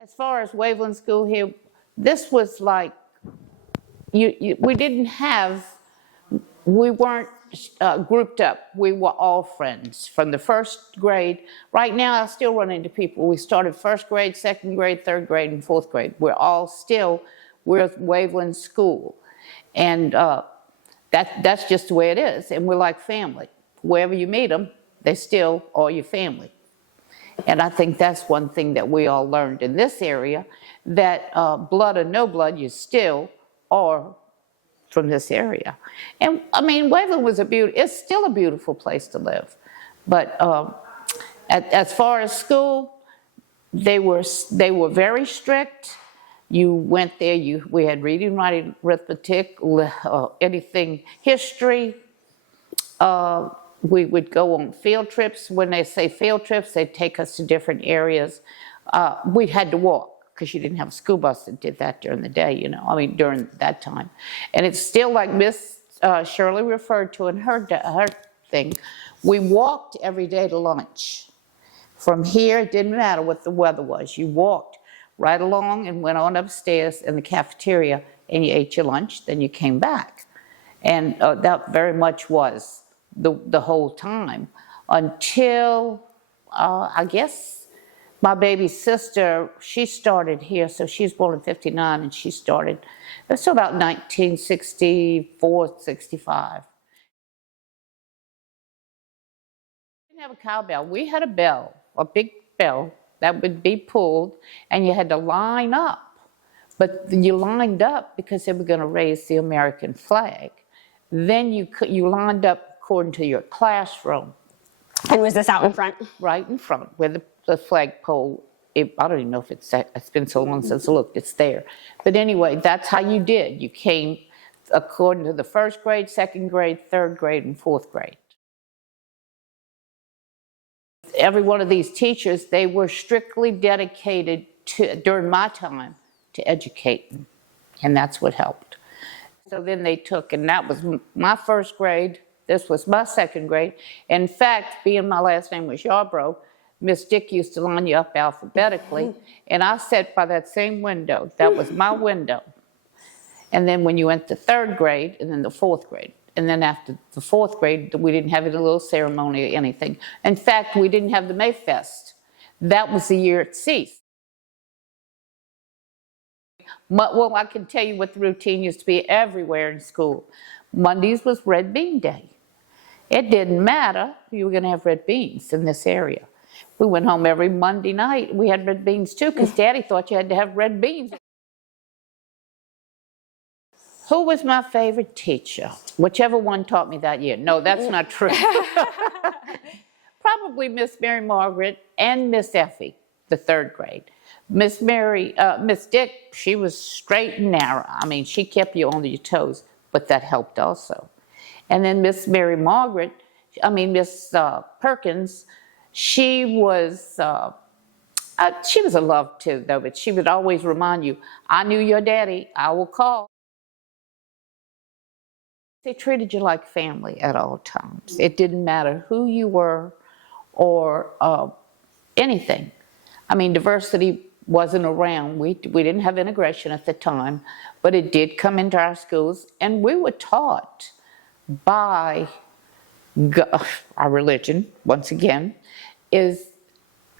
As far as Waveland School here, this was like, we didn't have, we weren't grouped up. We were all friends from the first grade. Right now, I still run into people. We started first grade, second grade, third grade, and fourth grade. We're at Waveland School. And that's just the way it is. And we're like family. Wherever you meet them, they still are your family. And I think that's one thing that we all learned in this area, that blood or no blood, you still are from this area. And I mean, Waveland was it's still a beautiful place to live. But as far as school, they were very strict. You went there, we had reading, writing, arithmetic, anything, history. We would go on field trips. When they say field trips, they'd take us to different areas. We had to walk, because you didn't have a school bus that did that during the day, during that time. And it's still like Miss Shirley referred to in her thing. We walked every day to lunch. From here, it didn't matter what the weather was. You walked right along and went on upstairs in the cafeteria, and you ate your lunch, then you came back. And that very much was the whole time, until I guess my baby sister, she started here, so she's born in 59, and she started, so about 1964, 65. We didn't have a cowbell. We had a bell, a big bell that would be pulled, and you had to line up. But you lined up because they were going to raise the American flag. Then you lined up according to your classroom. And was this out in front? Right in front, where the flagpole, I don't even know if it's been so long since I looked, it's there. But anyway, that's how you did. You came according to the first grade, second grade, third grade, and fourth grade. Every one of these teachers, they were strictly dedicated to, during my time, to educating. And that's what helped. So then they took, and that was my first grade. This was my second grade. In fact, being my last name was Yarbrough, Miss Dick used to line you up alphabetically, and I sat by that same window. That was my window. And then when you went to third grade, and then the fourth grade, and then after the fourth grade, we didn't have any little ceremony or anything. In fact, we didn't have the Mayfest. That was the year it ceased. Well, I can tell you what the routine used to be everywhere in school. Mondays was red bean day. It didn't matter, you were going to have red beans in this area. We went home every Monday night. We had red beans too, because Daddy thought you had to have red beans. Who was my favorite teacher? Whichever one taught me that year. No, that's not true. Probably Miss Mary Margaret and Miss Effie, the third grade. Miss Dick, she was straight and narrow. I mean, she kept you on your toes, but that helped also. And then Miss Perkins, she was a love too, though, but she would always remind you, I knew your daddy, I will call. They treated you like family at all times. It didn't matter who you were or anything. I mean, diversity wasn't around. We didn't have integration at the time, but it did come into our schools, and we were taught by God, our religion, once again, is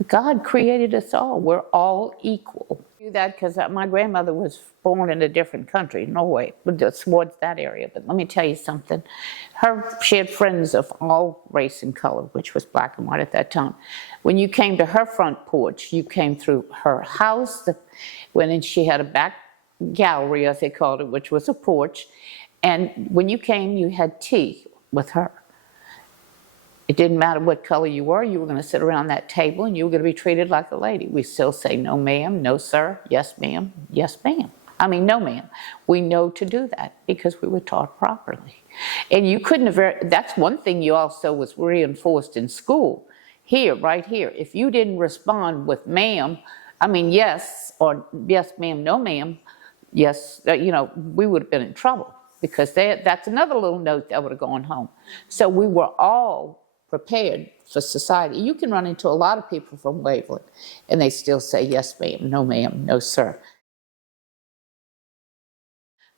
God created us all. We're all equal. I do that because my grandmother was born in a different country, Norway, towards that area. But let me tell you something. She had friends of all race and color, which was black and white at that time. When you came to her front porch, you came through her house, she had a back gallery, as they called it, which was a porch. And when you came, you had tea with her. It didn't matter what color you were going to sit around that table, and you were going to be treated like a lady. We still say no ma'am, no sir, yes ma'am, yes ma'am. I mean, no ma'am. We know to do that because we were taught properly. And you couldn't have, that's one thing you also was reinforced in school. Here, right here, if you didn't respond with ma'am, yes, or yes ma'am, no ma'am, yes, we would have been in trouble, because that's another little note that would have gone home. So we were all prepared for society. You can run into a lot of people from Waveland, and they still say, yes, ma'am, no, sir.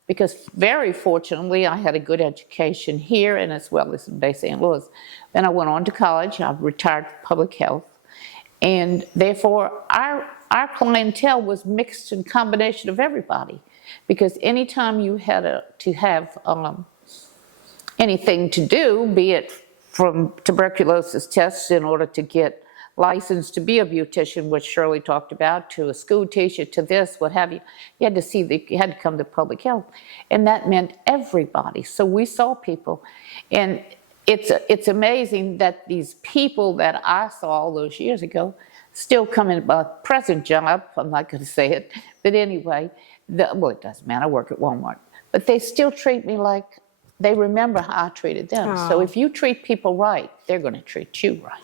Because very fortunately, I had a good education here and as well as in Bay St. Louis. Then I went on to college. I retired from public health. And therefore, our clientele was mixed and combination of everybody. Because anytime you had to have anything to do, be it from tuberculosis tests in order to get licensed to be a beautician, which Shirley talked about, to a school teacher, to this, what have you, you had to come to public health. And that meant everybody. So we saw people. And it's amazing that these people that I saw all those years ago still come in my present job. I'm not going to say it, but anyway, well, it doesn't matter. I work at Walmart. But they still treat me like they remember how I treated them. So if you treat people right, they're going to treat you right.